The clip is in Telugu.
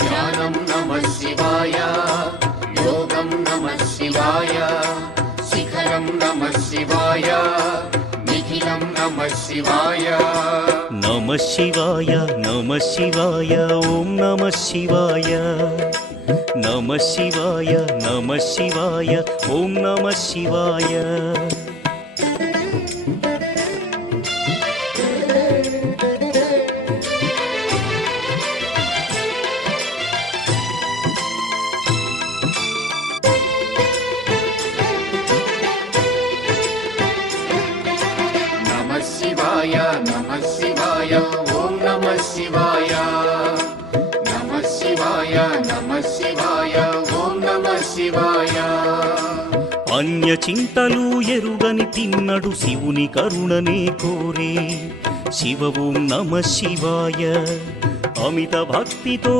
ధ్యానం నమః శివాయ, యోగం నమః శివాయ, శిఖరం నమః శివాయ, నిఖిలం నమః శివాయ. నమః శివాయ నమః శివాయ ఓం నమః శివాయ. నమః శివాయ నమః శివాయ ఓం నమః శివాయ. నమః శివాయ నమః శివాయ ఓం నమః శివాయ. నమః శివాయ నమః శివాయ ఓం నమః శివాయ. అన్య చింతలు ఎరుగని తిన్నడు శివుని కరుణనే కోరే. శివ ఓం నమః శివాయ. అమిత భక్తితో